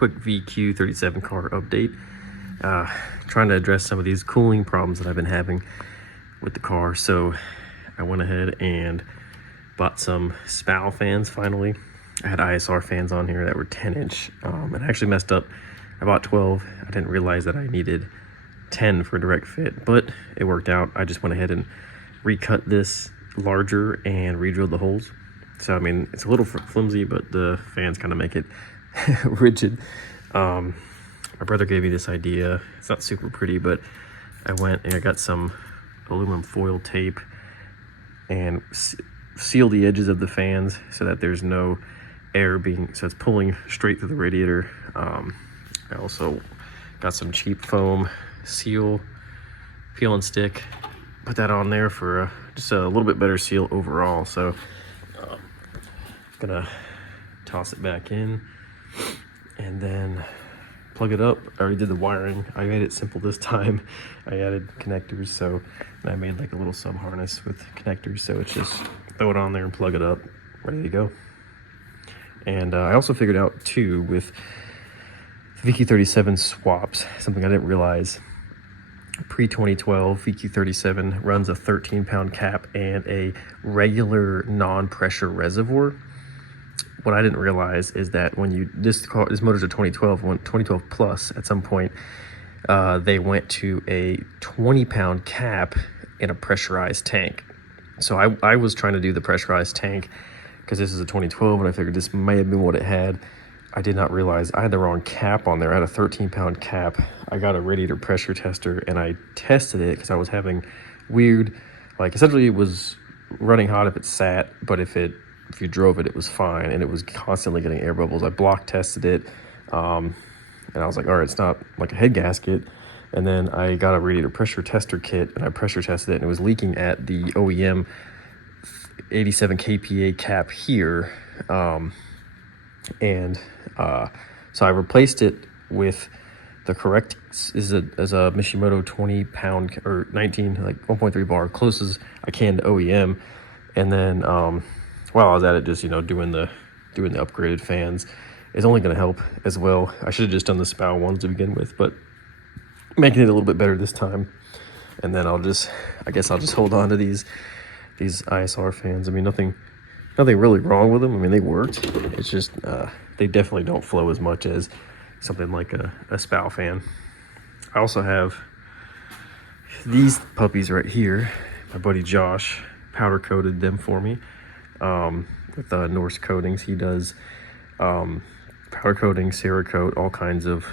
quick VQ37 car update. Trying to address some of these cooling problems that I've been having with the car. So I went ahead and bought some spow fans finally. I had ISR fans on here that were 10-inch. And I actually messed up. I bought 12. I didn't realize that I needed 10 for a direct fit, but it worked out. I just went ahead and recut this larger and re-drilled the holes. So I mean, it's a little flimsy, but the fans kind of make it rigid. My brother gave me this idea. It's not super pretty, but I went and I got some aluminum foil tape and sealed the edges of the fans so that there's no air so it's pulling straight through the radiator. I also got some cheap foam seal, peel and stick, put that on there for just a little bit better seal overall. So gonna toss it back in and then plug it up. I already did the wiring. I made it simple this time. I added connectors, so I made like a little sub harness with connectors, so it's just throw it on there and plug it up, ready to go. And I also figured out too with VQ37 swaps, something I didn't realize. Pre-2012 VQ37 runs a 13-pound cap and a regular non-pressure reservoir. What I didn't realize is that when this motor's a 2012, 2012 plus, at some point they went to a 20-pound cap in a pressurized tank. So I was trying to do the pressurized tank because this is a 2012, and I figured this may have been what it had. I did not realize I had the wrong cap on there. I had a 13-pound cap. I got a radiator pressure tester and I tested it because I was having weird, like essentially it was running hot if it sat, but if you drove it, it was fine, and it was constantly getting air bubbles. I block tested it, and I was like, all right, it's not like a head gasket. And then I got a radiator pressure tester kit and I pressure tested it, and it was leaking at the OEM 87 kPa cap here. So I replaced it with the correct is a Mishimoto 20-pound or 19, like 1.3 bar, close as I can to OEM. And then while I was at it, just doing the upgraded fans is only going to help as well. I should have just done the spow ones to begin with, but making it a little bit better this time. And then I guess I'll just hold on to these ISR fans. I mean, nothing really wrong with them. I mean, they worked. It's just they definitely don't flow as much as something like a spow fan. I also have these puppies right here. My buddy Josh powder coated them for me with Norse Coatings. He does powder coating, Cerakote, all kinds of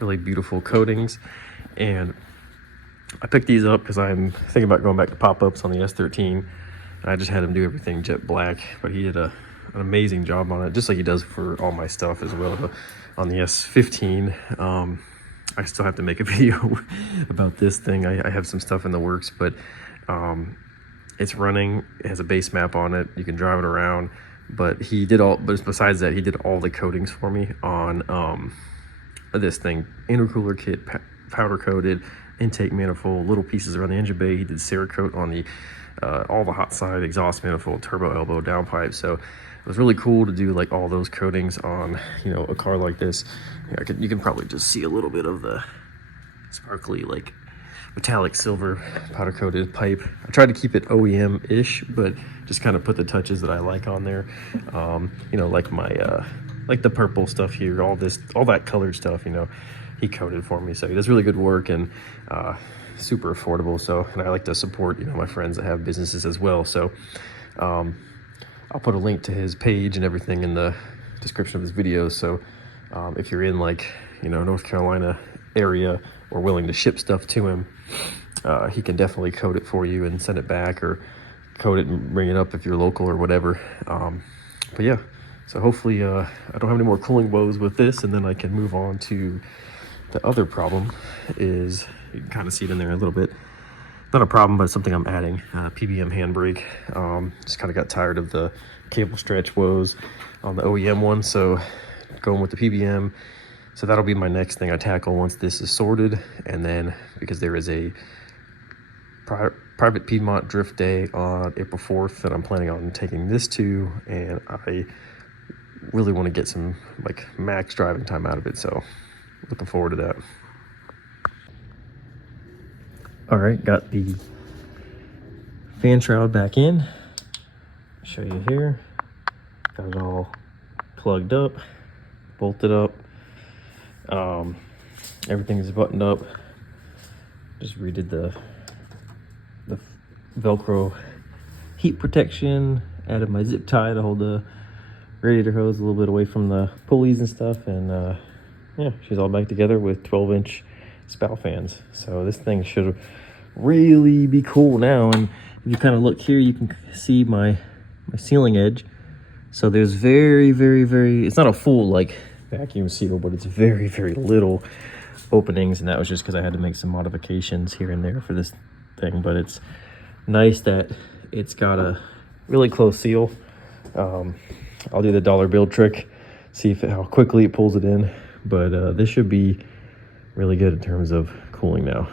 really beautiful coatings. And I picked these up because I'm thinking about going back to pop-ups on the S13. I just had him do everything jet black, but he did an amazing job on it, just like he does for all my stuff as well. But on the S15, I still have to make a video about this thing. I have some stuff in the works, but it's running. It has a base map on it. You can drive it around. But besides that, he did all the coatings for me on this thing. Intercooler kit, powder coated, intake manifold, little pieces around the engine bay. He did Cerakote on the all the hot side, exhaust manifold, turbo elbow, downpipe. So it was really cool to do like all those coatings on a car like this. You can probably just see a little bit of the sparkly, like metallic silver powder coated pipe. I tried to keep it OEM-ish, but just kind of put the touches that I like on there. Like my like the purple stuff here, all that colored stuff. He coated for me, so he does really good work and super affordable. So, and I like to support my friends that have businesses as well. So I'll put a link to his page and everything in the description of his video. So if you're in North Carolina area or willing to ship stuff to him, he can definitely coat it for you and send it back, or coat it and bring it up if you're local or whatever. But yeah, so hopefully I don't have any more cooling woes with this, and then I can move on to the other problem. Is you can kind of see it in there a little bit. Not a problem, but something I'm adding. PBM handbrake. Just kind of got tired of the cable stretch woes on the OEM one, so going with the PBM. So that'll be my next thing I tackle once this is sorted. And then, because there is a private Piedmont drift day on April 4th that I'm planning on taking this to, and I really want to get some like max driving time out of it. So looking forward to that. All right, got the fan shroud back in. Show you here. Got it all plugged up, bolted up. Everything is buttoned up. Just redid the Velcro heat protection. Added my zip tie to hold the radiator hose a little bit away from the pulleys and stuff. And yeah, she's all back together with 12-inch spout fans. So this thing should really be cool now. And if you kind of look here, you can see my ceiling edge. So there's very, it's not a full like vacuum seal, but it's very, very little openings. And that was just because I had to make some modifications here and there for this thing. But it's nice that it's got a really close seal. I'll do the dollar bill trick, see how quickly it pulls it in. But this should be really good in terms of cooling now.